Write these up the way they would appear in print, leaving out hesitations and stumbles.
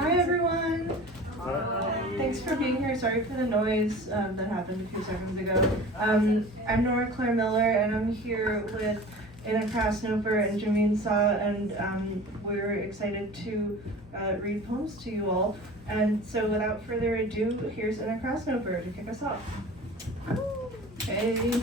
Hi everyone! Thanks for being here. Sorry for the noise that happened a few seconds ago. I'm Nora Miller and I'm here with Krasnoper and Jimin and we're excited to read poems to you all. And so without further ado, here's Krasnoper to kick us off. Okay.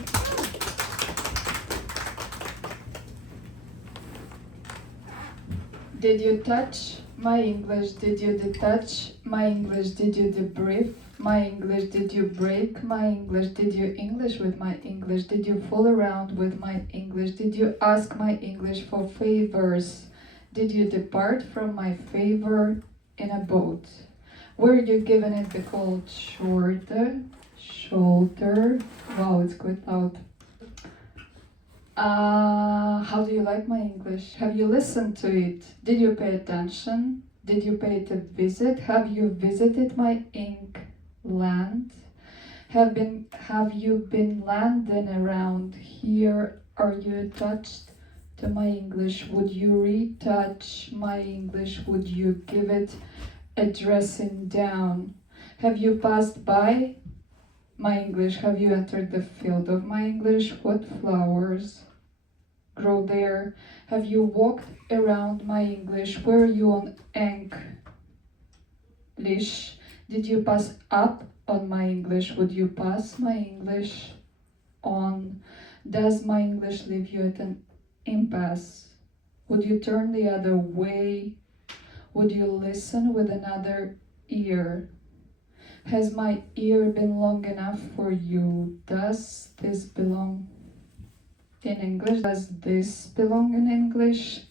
Did you touch my English? Did you detach my English? Did you debrief my English? Did you break my English? Did you English with my English? Did you fool around with my English? Did you ask my English for favors? Did you depart from my favor in a boat? Were you given it the cold shoulder? Wow, it's quite loud. How do you like my English? Have you listened to it? Did you pay attention? Did you pay it a visit? Have you visited my ink land? Have you been landing around here? Are you attached to my English? Would you retouch my English? Would you give it a dressing down? Have you passed by my English? Have you entered the field of my English? What flowers grow there? Have you walked around my English? Were you on English? Did you pass up on my English? Would you pass my English on? Does my English leave you at an impasse? Would you turn the other way? Would you listen with another ear? Has my ear been long enough for you? Does this belong in English? Does this belong in English?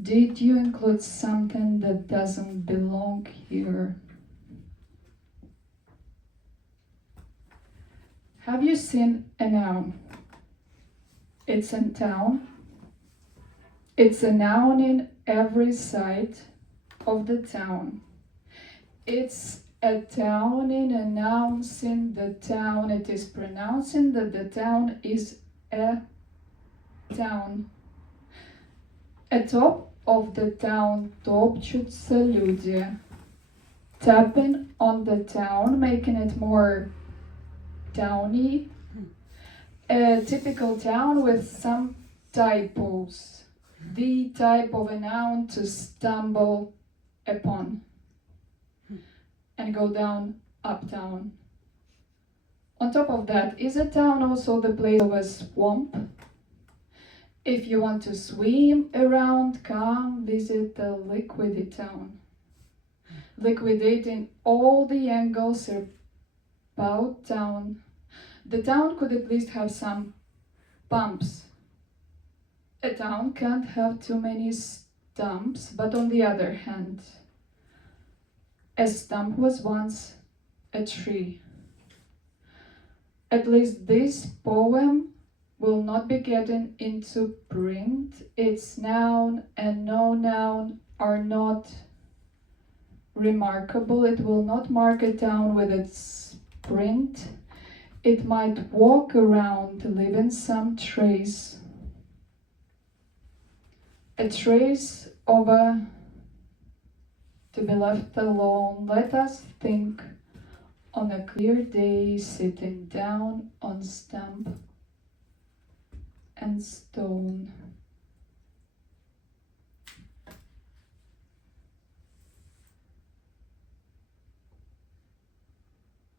Did you include something that doesn't belong here? Have you seen a noun? It's a town. It's a noun in every side of the town. It's a town in announcing the town. It is pronouncing that the town is a town. Atop of the town топчутся люди. Tapping on the town, making it more towny. A typical town with some typos. The type of a noun to stumble upon and go down, uptown. On top of that, is a town also the place of a swamp? If you want to swim around, come visit the liquidy town. Liquidating all the angles about town. The town could at least have some pumps. A town can't have too many stumps, but on the other hand, a stump was once a tree. At least this poem will not be getting into print. Its noun and no noun are not remarkable. It will not mark a town with its print. It might walk around, leaving some trace. A trace of a to be left alone. Let us think on a clear day, sitting down on stump and stone.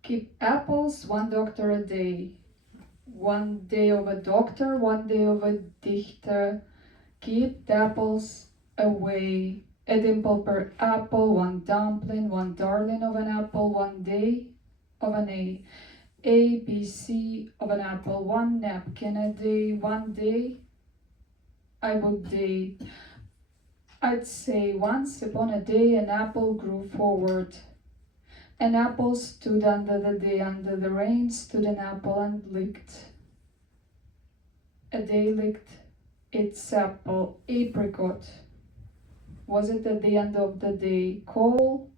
Keep apples, one doctor a day. One day of a doctor, one day of a dichter. Keep the apples away. A dimple per apple, one dumpling, one darling of an apple, one day of an A. A, B, C of an apple, one napkin a day, one day I would day. I'd say once upon a day an apple grew forward. An apple stood under the day, under the rain stood an apple and licked. A day licked its apple, apricot. Was it at the end of the day? Call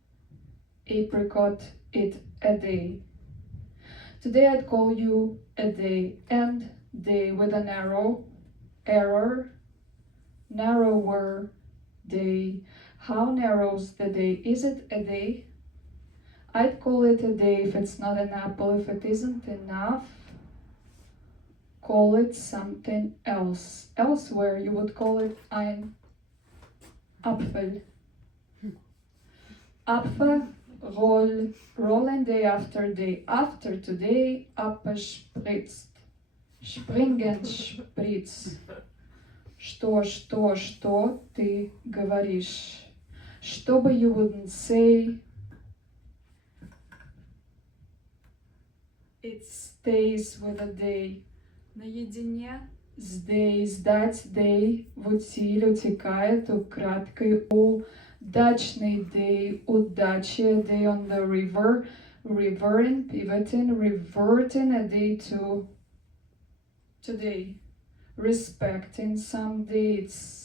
apricot it a day. Today I'd call you a day, and day with a narrow error, narrower day. How narrow's the day? Is it a day? I'd call it a day if it's not an apple. If it isn't enough, call it something else. Elsewhere, you would call it ein Apfel. Apfel, rollen day after day. After today, Apfel spritzt. Springen, spritz. Что ты говоришь? Что бы you wouldn't say, it stays with a day. Наедине с day, сдать day, в утиль утекает украдкой, удачный day, удачи, a day on the river, revering, pivoting, reverting a day to today, respecting some dates,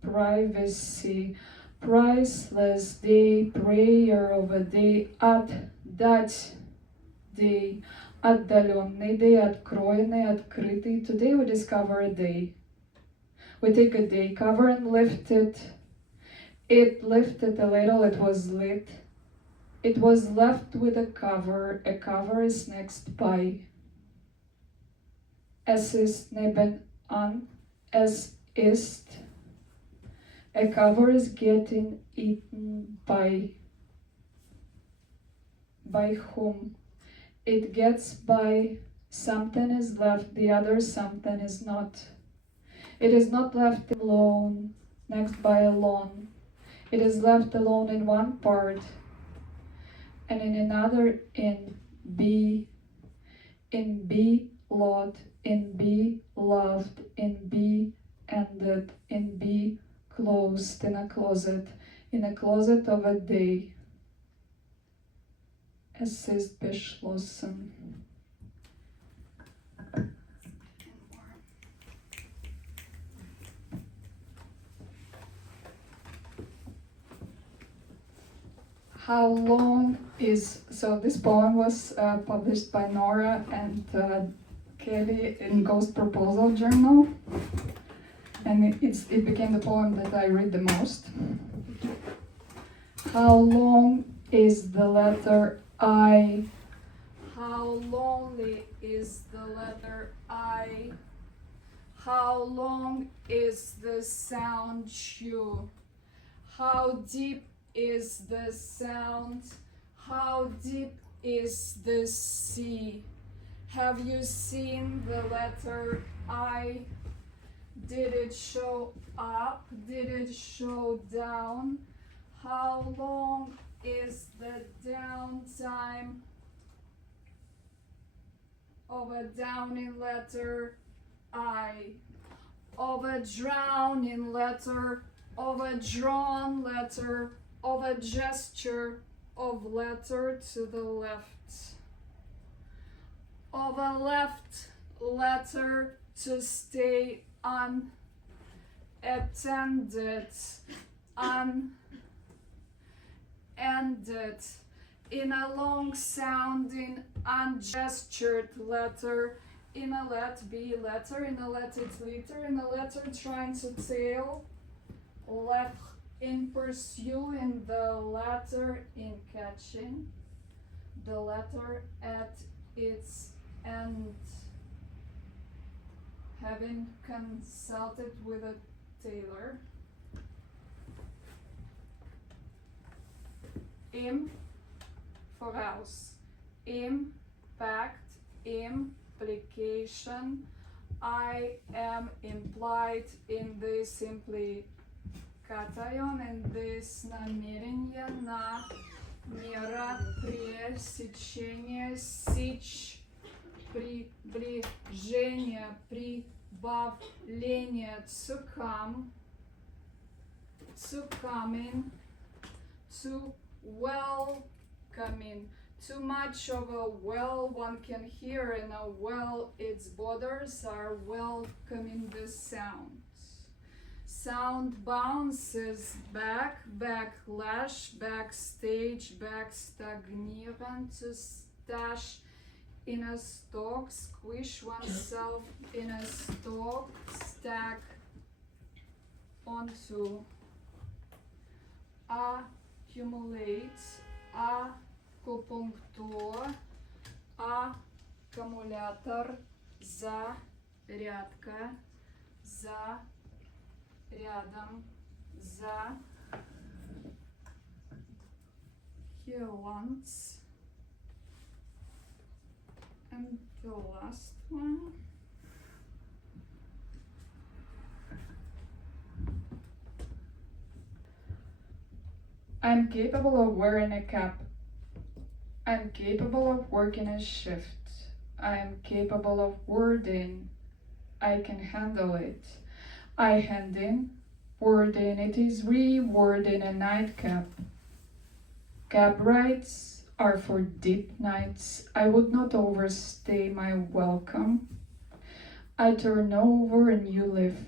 privacy, priceless day, prayer of a day, отдать day, отдаленный day, откроенный, открытый. Today we discover a day. We take a day cover and lift it. It lifted a little, it was lit. It was left with a cover. A cover is next by. Es ist nebenan. Es ist. A cover is getting eaten by. By whom? It gets by, something is left, the other something is not. It is not left alone, next by alone. It is left alone in one part, and in another in be lot, in be loved, in be ended, in be closed, in a closet of a day. Es ist beschlossen. How long is, so this poem was published by Nora and Kelly in Ghost Proposal Journal, and it became the poem that I read the most. How long is the letter I? How lonely is the letter I? How long is the sound Q? How deep is the sound? How deep is the sea? Have you seen the letter I? Did it show up? Did it show down? How long is the downtime of a downing letter I? Of a drowning letter, of a drawn letter, of a gesture of letter to the left, of a left letter to stay unattended, unended, in a long sounding ungestured letter, in a let be letter, in a let it liter, in a letter trying to tail, left in pursuing, the latter in catching, the letter at its end, having consulted with a tailor. Im voraus, impact, implication, I am implied in this implication, in this намерение на мера пресечение, сечь, приближение, прибавление, to come, to coming, to welcoming. Too much of a well one can hear in a well, its borders are welcoming the sounds. Sound bounces back, backlash, backstage, backstagnierend, to stash in a stalk, squish oneself in a stalk, stack onto. accumulates, акупунктур, аккумулятор, зарядка, за рядом, за Helans. And the last one. I'm capable of wearing a cap. I'm capable of working a shift. I'm capable of wording. I can handle it. I hand in, wording. It is rewording a nightcap. Cab rides are for deep nights. I would not overstay my welcome. I turn over a new leaf.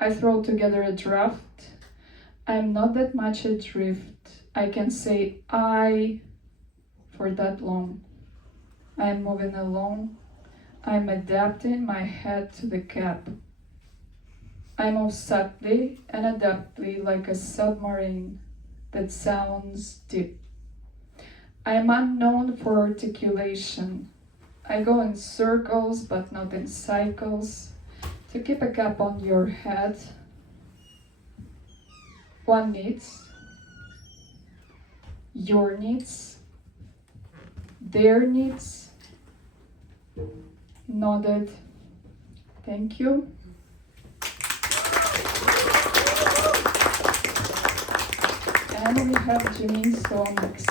I throw together a draft. I'm not that much adrift. I can say I for that long. I'm moving along. I'm adapting my head to the cap. I move subtly and adeptly like a submarine that sounds deep. I am unknown for articulation. I go in circles but not in cycles. To keep a cap on your head, one needs your needs, their needs. Nodded. Thank you. And we have Jimin so next.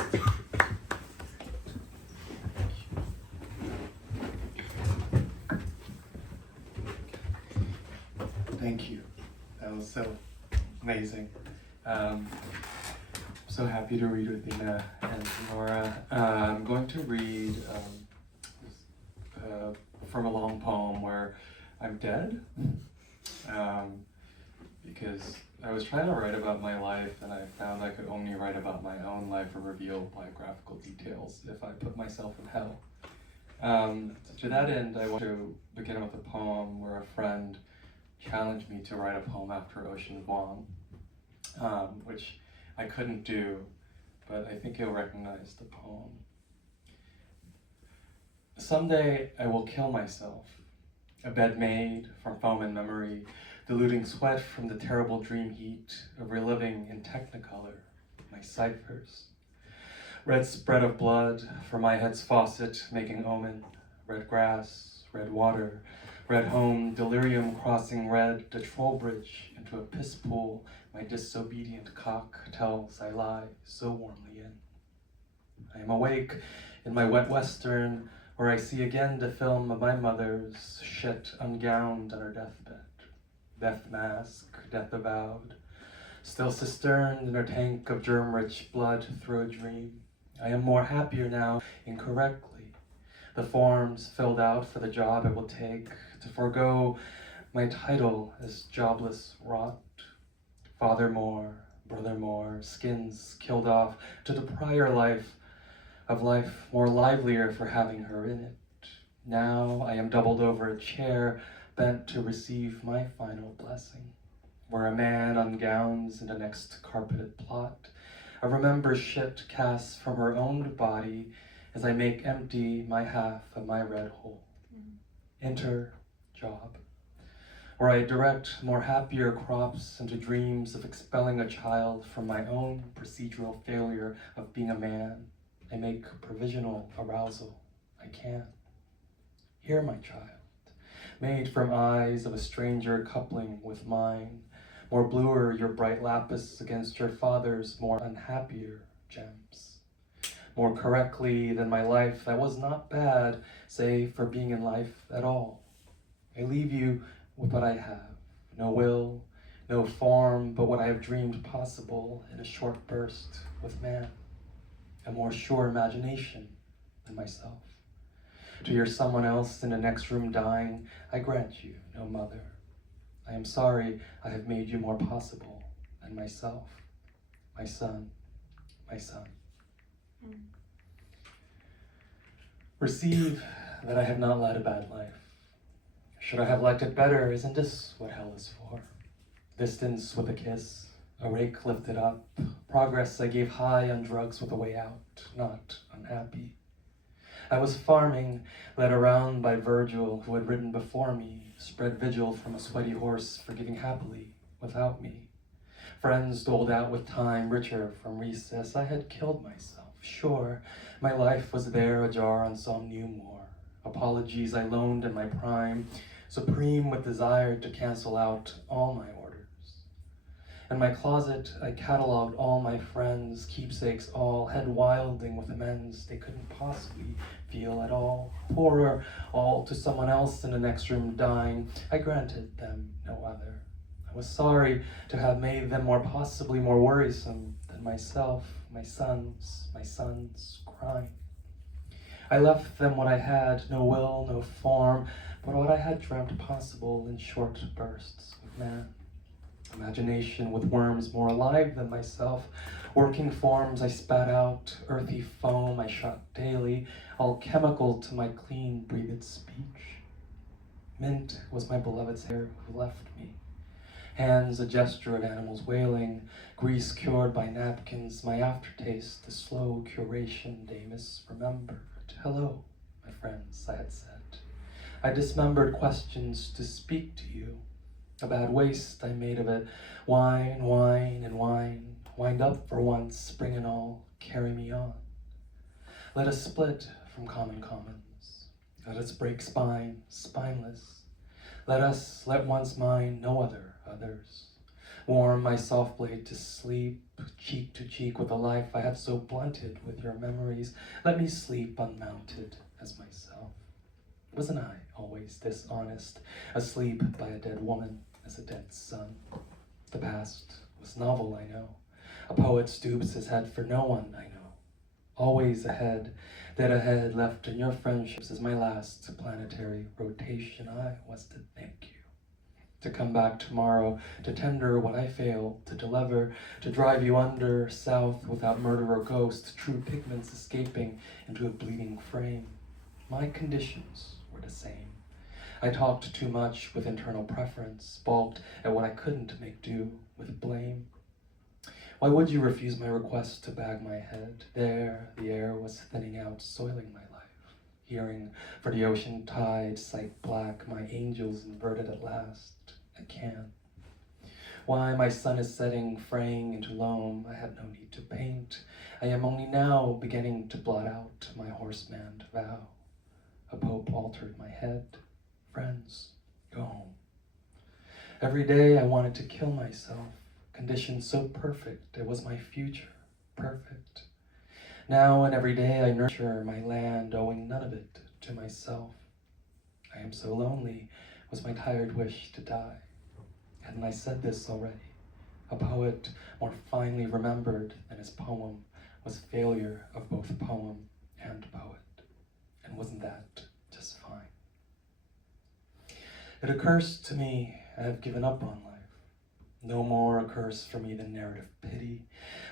Thank you. That was so amazing. So happy to read with Nina and Nora. I'm going to read from a long poem where I'm dead, because I was trying to write about my life and I found I could only write about my own life or reveal biographical details if I put myself in hell. To that end, I want to begin with a poem where a friend challenged me to write a poem after Ocean Vuong, which I couldn't do, but I think you'll recognize the poem. Someday I will kill myself, a bed made from foam and memory, diluting sweat from the terrible dream heat of reliving in technicolor my ciphers. Red spread of blood from my head's faucet making omen, red grass, red water, red home, delirium crossing red, the troll bridge into a piss pool my disobedient cock tells I lie so warmly in. I am awake in my wet western, where I see again the film of my mother's shit ungowned on her deathbed. Death mask, death avowed, still cisterned in her tank of germ-rich blood through a dream. I am more happier now, incorrectly. The forms filled out for the job it will take to forego my title as jobless rot. Father more, brother more, skins killed off to the prior life of life more livelier for having her in it. Now I am doubled over a chair, bent to receive my final blessing, where a man ungowns in the next carpeted plot. A remember shit casts from her own body as I make empty my half of my red hole. Enter job, where I direct more happier crops into dreams of expelling a child from my own procedural failure of being a man. I make provisional arousal. I can. Hear my child, made from eyes of a stranger coupling with mine, more bluer your bright lapis against your father's more unhappier gems. More correctly than my life that was not bad, save for being in life at all. I leave you with what I have, no will, no form, but what I have dreamed possible in a short burst with man. A more sure imagination than myself. To your someone else in the next room dying, I grant you no mother. I am sorry I have made you more possible than myself. My son, my son. Receive that I have not led a bad life. Should I have liked it better, isn't this what hell is for? Distance with a kiss, a rake lifted up, progress I gave high on drugs with a way out, not unhappy. I was farming, led around by Virgil, who had ridden before me, spread vigil from a sweaty horse, forgiving happily without me. Friends doled out with time, richer from recess. I had killed myself. Sure, my life was there, ajar on some new more. Apologies I loaned in my prime, supreme with desire to cancel out all my orders. In my closet, I cataloged all my friends, keepsakes all, head wilding with amends they couldn't possibly feel at all. Poorer all to someone else in the next room dying, I granted them no other. I was sorry to have made them possibly more worrisome than myself, my sons crying. I left them what I had, no will, no form, but what I had dreamt possible in short bursts of man. Imagination with worms more alive than myself, working forms I spat out, earthy foam I shot daily, all chemical to my clean breathed speech. Mint was my beloved's hair who left me. Hands a gesture of animals wailing, grease cured by napkins, my aftertaste, the slow curation they misremembered. Hello, my friends, I had said. I dismembered questions to speak to you. A bad waste I made of it. Wine, wine, and wine. Wind up for once, spring and all, carry me on. Let us split from common commons. Let us break spine, spineless. Let once mine, no other, others. Warm my soft blade to sleep, cheek to cheek with a life I have so blunted with your memories. Let me sleep unmounted as myself. Wasn't I always this honest, asleep by a dead woman as a dead son? The past was novel, I know. A poet stoops his head for no one, I know. Always ahead, dead ahead, left in your friendships is my last planetary rotation. I was to thank you. To come back tomorrow, to tender what I failed to deliver, to drive you under, south without murder or ghost, true pigments escaping into a bleeding frame. My conditions were the same. I talked too much with internal preference, balked at what I couldn't make do with blame. Why would you refuse my request to bag my head? There, the air was thinning out, soiling my life. Hearing for the ocean tide, sight black, my angels inverted at last. I can. Why my sun is setting, fraying into loam, I have no need to paint. I am only now beginning to blot out my horsemaned vow. A pope altered my head. Friends, go home. Every day I wanted to kill myself. Conditions so perfect, it was my future, perfect. Now and every day I nurture my land, owing none of it to myself. I am so lonely, was my tired wish to die. Hadn't I said this already? A poet more finely remembered than his poem was failure of both poem and poet. And wasn't that just fine? It occurs to me I have given up on life. No more occurs for me than narrative pity.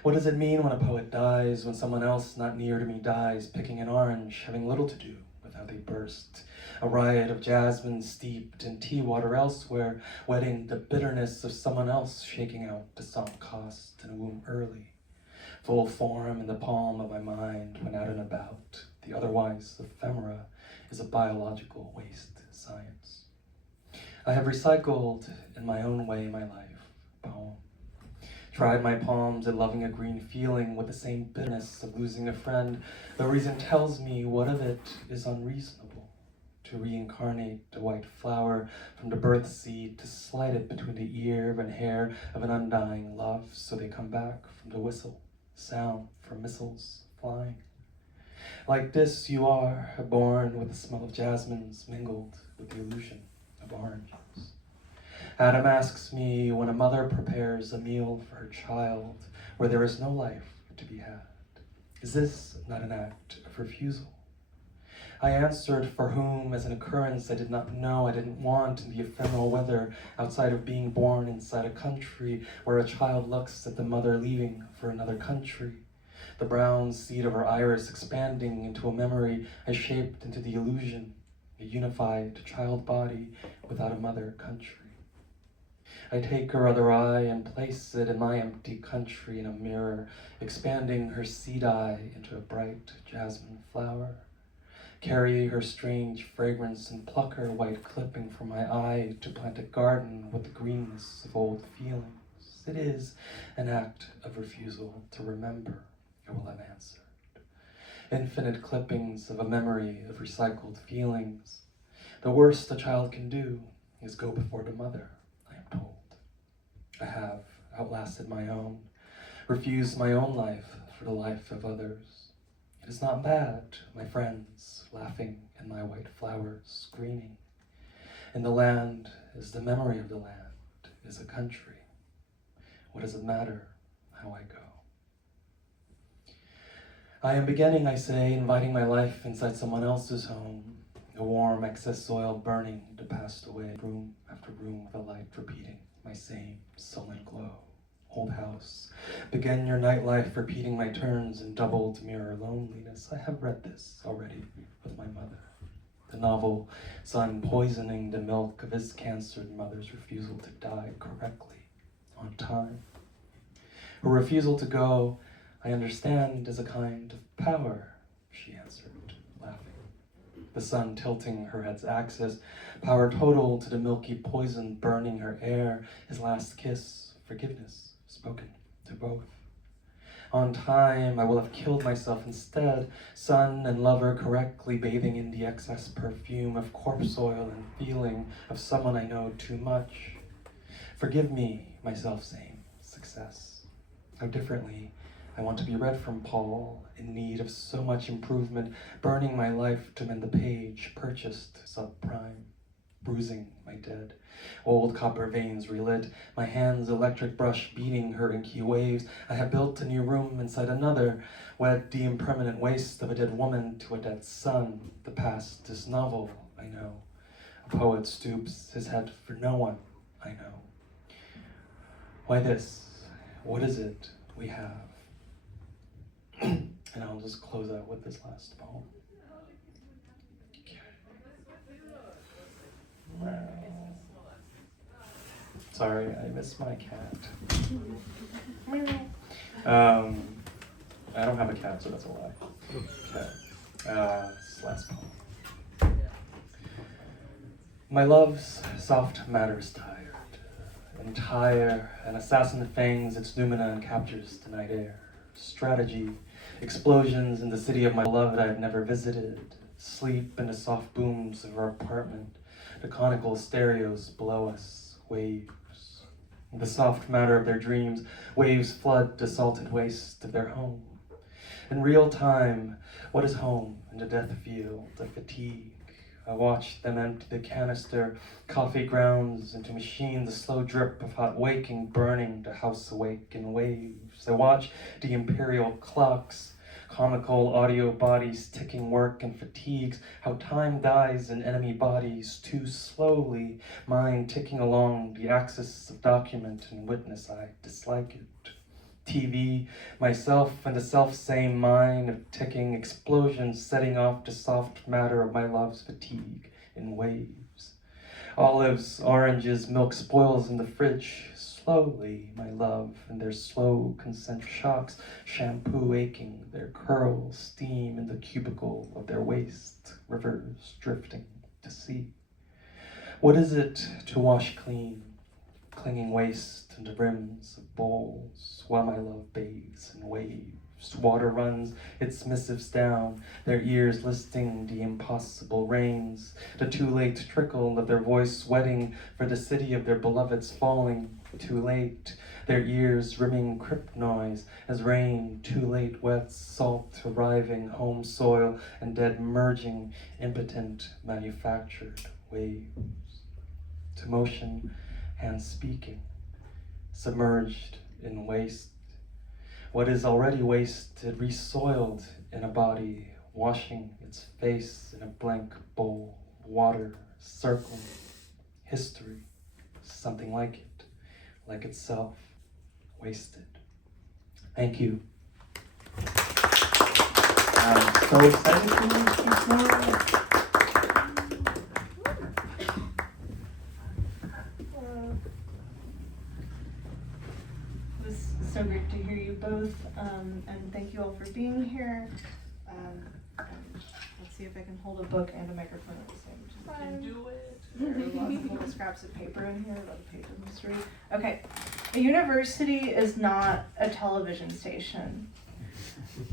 What does it mean when a poet dies, when someone else not near to me dies, picking an orange, having little to do with how they burst? A riot of jasmine steeped in tea water elsewhere, wetting the bitterness of someone else shaking out the sunk cost in a womb early. Full form in the palm of my mind when out and about. The otherwise ephemera is a biological waste science. I have recycled in my own way my life. Poem. Tried my palms at loving a green feeling with the same bitterness of losing a friend. The reason tells me what of it is unreasonable. To reincarnate a white flower from the birth seed, to slide it between the ear and hair of an undying love, so they come back from the whistle, sound from missiles flying. Like this you are, born with the smell of jasmines mingled with the illusion of oranges. Adam asks me when a mother prepares a meal for her child where there is no life to be had, is this not an act of refusal? I answered for whom as an occurrence I did not know, I didn't want in the ephemeral weather outside of being born inside a country where a child looks at the mother leaving for another country. The brown seed of her iris expanding into a memory I shaped into the illusion, a unified child body without a mother country. I take her other eye and place it in my empty country in a mirror, expanding her seed eye into a bright jasmine flower. Carry her strange fragrance and pluck her white clipping from my eye to plant a garden with the greenness of old feelings. It is an act of refusal to remember, I will have answered. Infinite clippings of a memory of recycled feelings. The worst a child can do is go before the mother, I am told. I have outlasted my own, refused my own life for the life of others. It is not bad, my friends, laughing in my white flowers, greening. In the land is the memory of the land, is a country. What does it matter how I go? I am beginning, I say, inviting my life inside someone else's home, a warm excess soil burning to pass away, room after room with a light repeating my same sullen glow. Old house, begin your nightlife repeating my turns in doubled mirror loneliness. I have read this already with my mother. The novel, son poisoning the milk of his cancered mother's refusal to die correctly, on time. Her refusal to go, I understand, is a kind of power, she answered, laughing. The sun tilting her head's axis, power total to the milky poison burning her air, his last kiss, forgiveness, spoken to both. On time, I will have killed myself instead, son and lover correctly bathing in the excess perfume of corpse oil and feeling of someone I know too much. Forgive me, my self-same success. How differently I want to be read from Paul, in need of so much improvement, burning my life to mend the page, purchased subprime, bruising my dead. Old copper veins relit, my hands electric brush beating her inky waves. I have built a new room inside another, wed the impermanent waste of a dead woman to a dead son. The past is novel, I know. A poet stoops his head for no one, I know. Why this? What is it we have? And I'll just close out with this last poem. Sorry, I miss my cat. I don't have a cat, so that's a lie. Okay. This is the last poem. My love's soft matter is tired. Entire, an assassin fangs its lumina and captures the night air. Strategy, explosions in the city of my beloved I have never visited. Sleep in the soft booms of our apartment. The conical stereos below us, waves. The soft matter of their dreams, waves flood the salted waste of their home. In real time, what is home in the death field of fatigue? I watch them empty the canister, coffee grounds into machine, the slow drip of hot waking, burning the house awake in waves. I watch the imperial clocks, comical audio bodies ticking work and fatigues, how time dies in enemy bodies too slowly, mine ticking along the axis of document and witness. I dislike it. TV, myself and the self-same mine of ticking explosions setting off the soft matter of my love's fatigue in waves. Olives, oranges, milk spoils in the fridge, slowly, my love, and their slow concentric shocks, shampoo aching, their curls, steam in the cubicle of their waist, rivers drifting to sea. What is it to wash clean, clinging waste into rims of bowls, while my love bathes in waves? Water runs its missives down, their ears listing the impossible rains, the too late trickle of their voice wetting for the city of their beloveds falling, too late, their ears rimming crypt noise as rain too late wets salt arriving home soil and dead merging impotent manufactured waves. To motion, hands speaking, submerged in waste. What is already wasted, resoiled in a body, washing its face in a blank bowl, water circling, history, something like it, like itself, wasted. Thank you. I'm so excited to meet you, Nora. and thank you all for being here. And let's see if I can hold a book and a microphone at the same time. Do it. There are lots of little scraps of paper in here, a lot of paper history. Okay, a university is not a television station.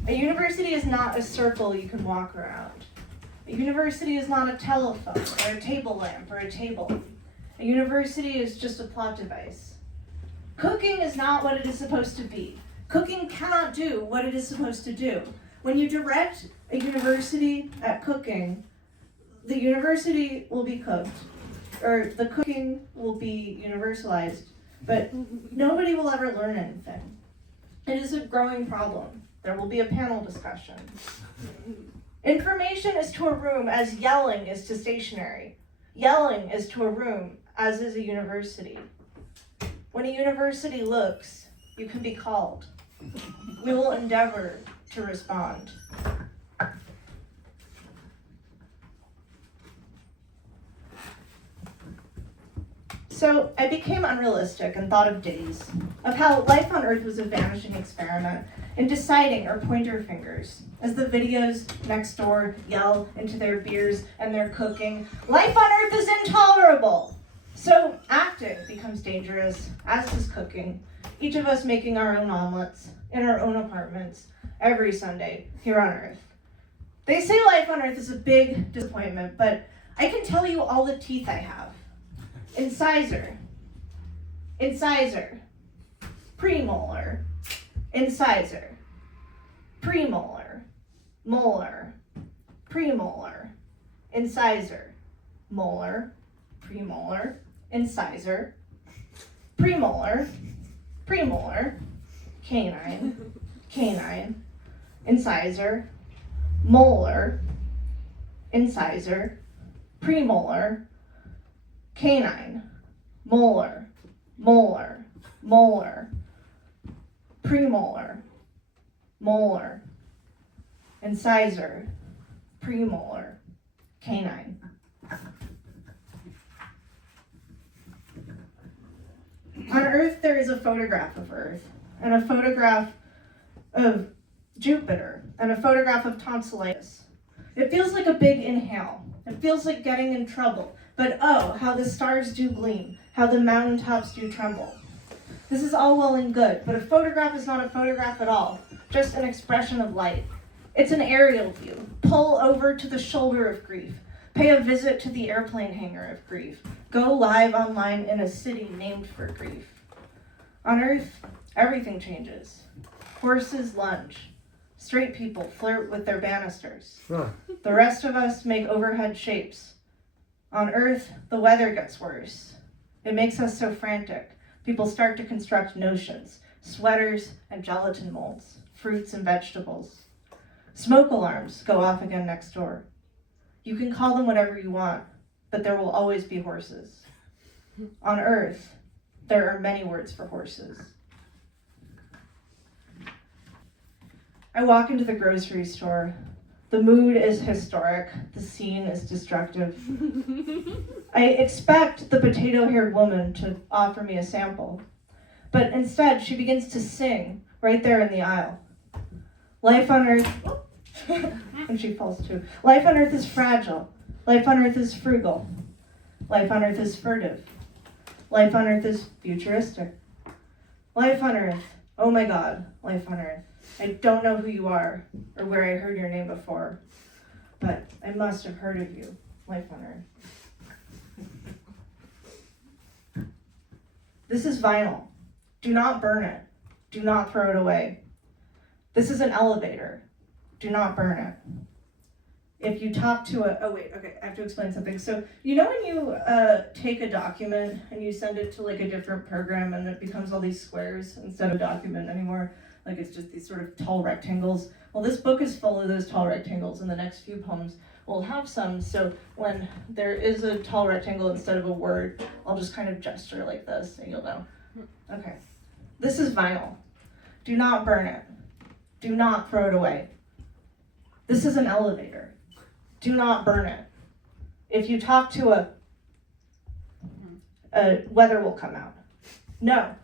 A university is not a circle you can walk around. A university is not a telephone, or a table lamp, or a table. A university is just a plot device. Cooking is not what it is supposed to be. Cooking cannot do what it is supposed to do. When you direct a university at cooking, the university will be cooked, or the cooking will be universalized, but nobody will ever learn anything. It is a growing problem. There will be a panel discussion. Information is to a room as yelling is to stationery. Yelling is to a room as is a university. When a university looks, you can be called. We will endeavor to respond. So I became unrealistic and thought of days, of how life on Earth was a vanishing experiment in deciding our pointer fingers. As the videos next door yell into their beers and their cooking, life on Earth is intolerable. So acting becomes dangerous, as does cooking, each of us making our own omelets in our own apartments every Sunday here on Earth. They say life on Earth is a big disappointment, but I can tell you all the teeth I have. Incisor, premolar, incisor, premolar, molar, premolar, incisor, molar, premolar, incisor, premolar, canine, incisor, molar, incisor, premolar, canine, molar, premolar, molar, incisor, premolar, canine. On Earth, there is a photograph of Earth, and a photograph of Jupiter, and a photograph of tonsillitis. It feels like a big inhale. It feels like getting in trouble. But oh, how the stars do gleam, how the mountaintops do tremble. This is all well and good, but a photograph is not a photograph at all, just an expression of light. It's an aerial view. Pull over to the shoulder of grief. Pay a visit to the airplane hangar of grief. Go live online in a city named for grief. On Earth, everything changes. Horses lunge. Straight people flirt with their banisters. The rest of us make overhead shapes. On Earth, the weather gets worse. It makes us so frantic. People start to construct notions, sweaters and gelatin molds, fruits and vegetables. Smoke alarms go off again next door. You can call them whatever you want, but there will always be horses. On Earth, there are many words for horses. I walk into the grocery store. The mood is historic. The scene is destructive. I expect the potato-haired woman to offer me a sample, but instead she begins to sing right there in the aisle. Life on Earth, and she falls too. Life on Earth is fragile. Life on Earth is frugal. Life on Earth is furtive. Life on Earth is futuristic. Life on Earth, oh my God, life on Earth. I don't know who you are or where I heard your name before, but I must have heard of you. Life on Earth. This is vinyl. Do not burn it. Do not throw it away. This is an elevator. Do not burn it. If you talk to I have to explain something. So, you know when you take a document and you send it to like a different program and it becomes all these squares instead of a document anymore? Like it's just these sort of tall rectangles. Well, this book is full of those tall rectangles, and the next few poems will have some. So when there is a tall rectangle instead of a word, I'll just kind of gesture like this, and you'll know. Okay. This is vinyl. Do not burn it. Do not throw it away. This is an elevator. Do not burn it. If you talk to a weather will come out. No,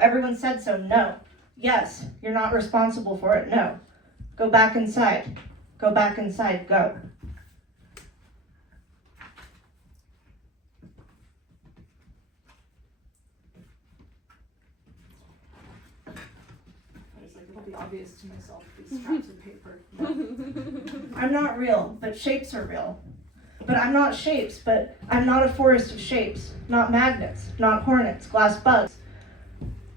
everyone said so, no. Yes, you're not responsible for it, no. Go back inside. Go back inside, go. It'll be obvious to myself, these scraps of paper. I'm not real, but shapes are real. But I'm not shapes, but I'm not a forest of shapes. Not magnets, not hornets, glass bugs.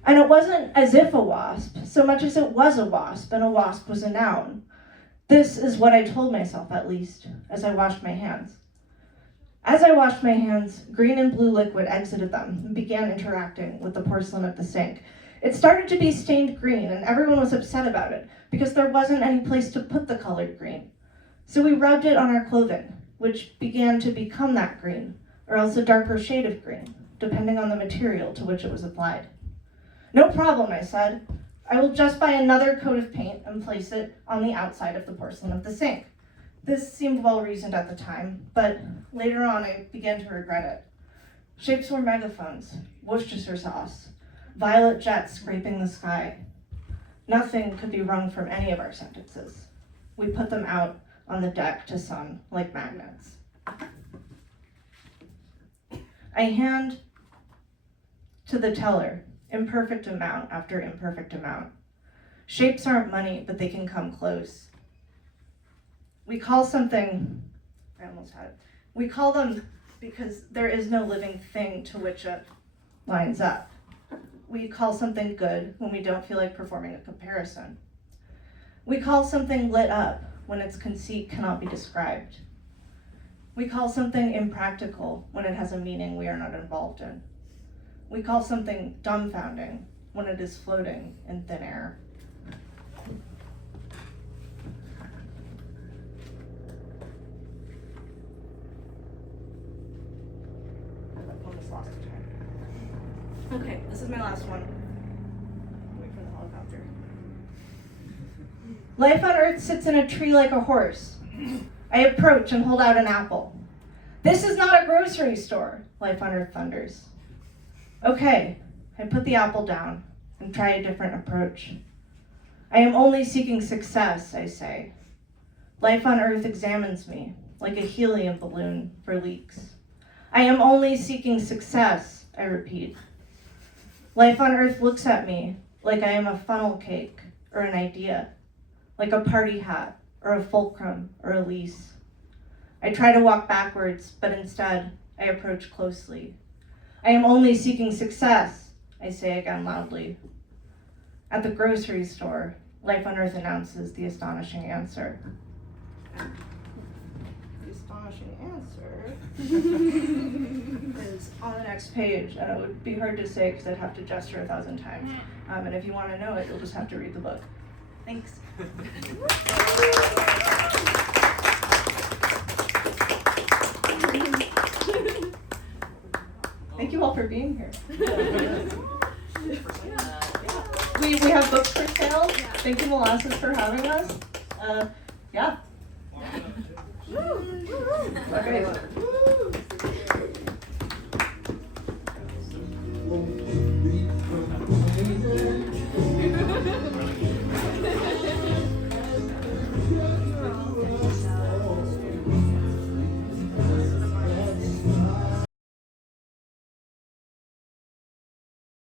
And it wasn't as if a wasp, so much as it was a wasp, and a wasp was a noun. This is what I told myself, at least, as I washed my hands. As I washed my hands, green and blue liquid exited them and began interacting with the porcelain of the sink. It started to be stained green, and everyone was upset about it, because there wasn't any place to put the colored green. So we rubbed it on our clothing, which began to become that green, or else a darker shade of green, depending on the material to which it was applied. No problem, I said. I will just buy another coat of paint and place it on the outside of the porcelain of the sink. This seemed well-reasoned at the time, but later on I began to regret it. Shapes were megaphones, Worcestershire sauce, violet jets scraping the sky. Nothing could be wrung from any of our sentences. We put them out on the deck to sun like magnets. I hand to the teller imperfect amount after imperfect amount. Shapes aren't money, but they can come close. We call something, I almost had it. We call them because there is no living thing to which it lines up. We call something good when we don't feel like performing a comparison. We call something lit up when its conceit cannot be described. We call something impractical when it has a meaning we are not involved in. We call something dumbfounding when it is floating in thin air. Okay, this is my last one. Wait for the helicopter. Life on Earth sits in a tree like a horse. I approach and hold out an apple. This is not a grocery store, Life on Earth thunders. Okay, I put the apple down and try a different approach. I am only seeking success, I say. Life on Earth examines me like a helium balloon for leaks. I am only seeking success, I repeat. Life on Earth looks at me like I am a funnel cake or an idea, like a party hat or a fulcrum or a lease. I try to walk backwards, but instead I approach closely. I am only seeking success, I say again loudly. At the grocery store, Life on Earth announces the astonishing answer. The astonishing answer is on the next page, and it would be hard to say because I'd have to gesture 1,000 times. And if you want to know it, you'll just have to read the book. Thanks. Thank you all for being here. We have books for sale. Thank you, Molasses, for having us. Yeah. Okay.